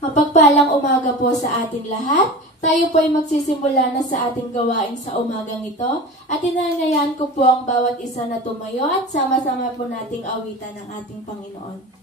Mapagpalang umaga po sa ating lahat. Tayo po ay magsisimula na sa ating gawain sa umagang ito. At inanyayahan ko po ang bawat isa na tumayo at sama-sama po nating awitan ng ating Panginoon.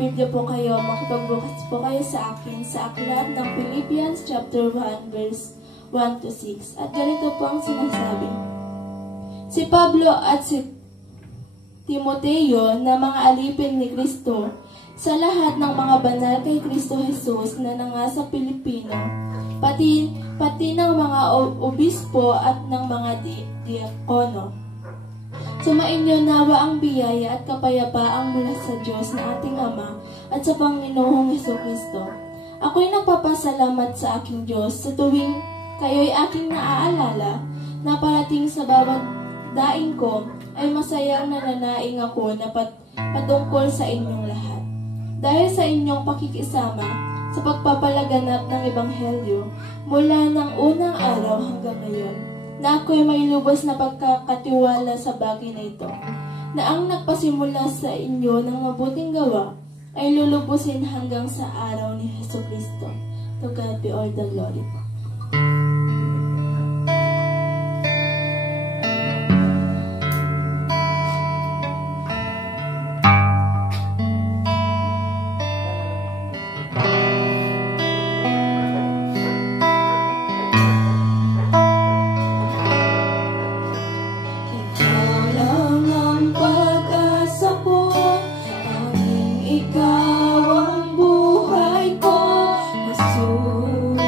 Biblia po kayo, makipagbukas po kayo sa akin sa aklat ng Philippians chapter 1 verse 1 to 6. At ganito po ang sinasabi. Si Pablo at si Timoteo na mga alipin ni Kristo sa lahat ng mga banal kay Kristo Jesus na nangasa Pilipino, pati ng mga obispo at ng mga diakono. Sumainyo nawa ang biyaya at kapayapaang mula sa Diyos na ating Ama at sa Panginoong Hesukristo. Ako'y nagpapasalamat sa aking Diyos sa tuwing kayo'y aking naaalala na parating sa bawat daing ko ay masayang nananaing ako na patungkol sa inyong lahat. Dahil sa inyong pakikisama sa pagpapalaganap ng Ebanghelyo mula ng unang araw hanggang ngayon, na ako'y may lubos na pagkakatiwala sa bagay na ito, na ang nagpasimula sa inyo ng mabuting gawa ay lulubusin hanggang sa araw ni Hesukristo. To God be all the glory. Ikaw ang buhay ko, Jesus.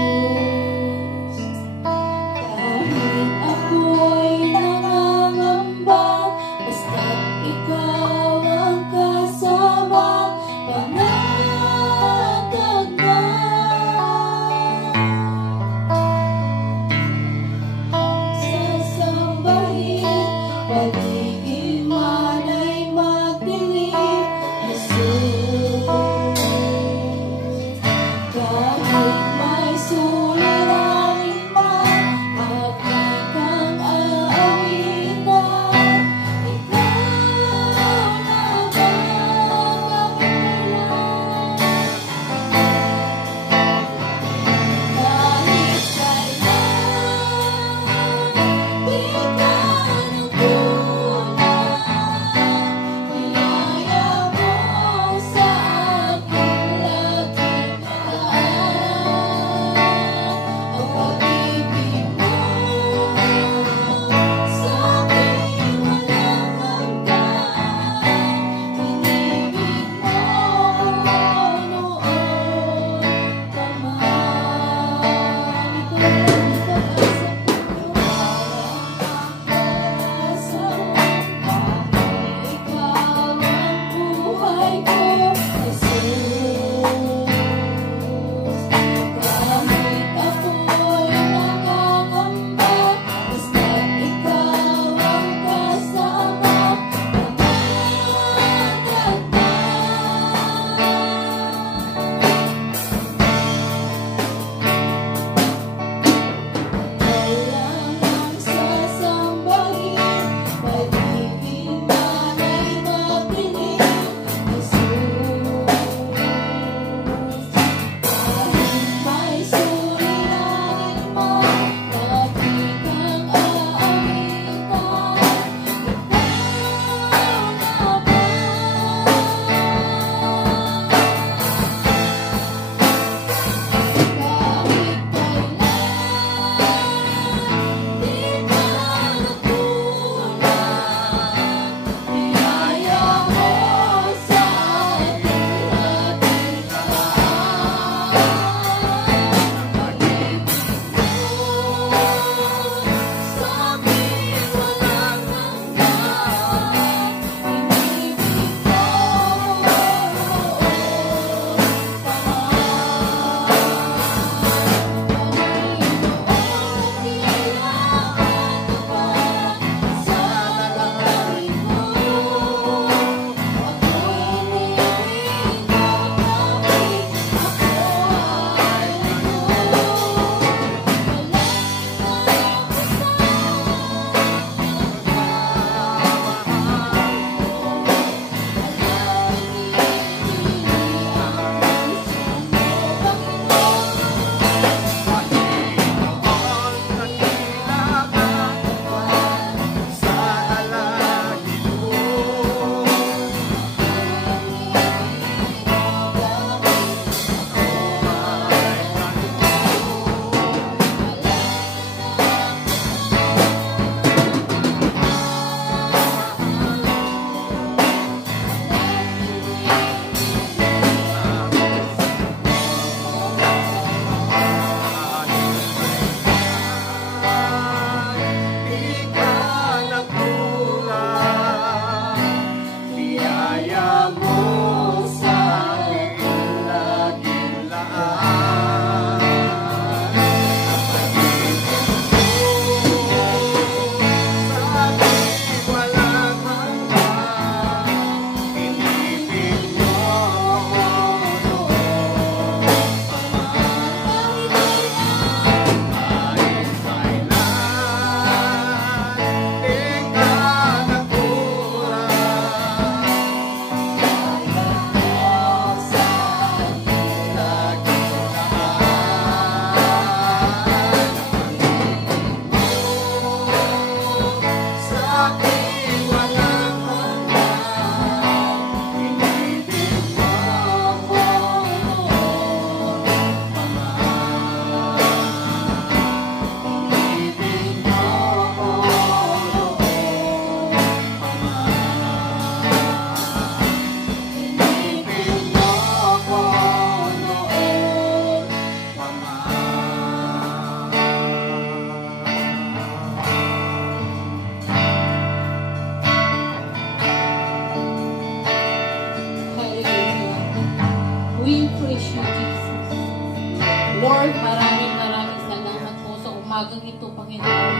Lord, maraming salamat po sa umagang ito, Panginoon.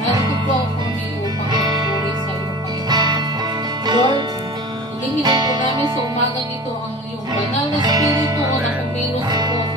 Narito po ako upang magpuri sa iyo, Panginoon. Lord, hinihiling po namin sa umagang ito ang iyong banal na spirito na kumilos po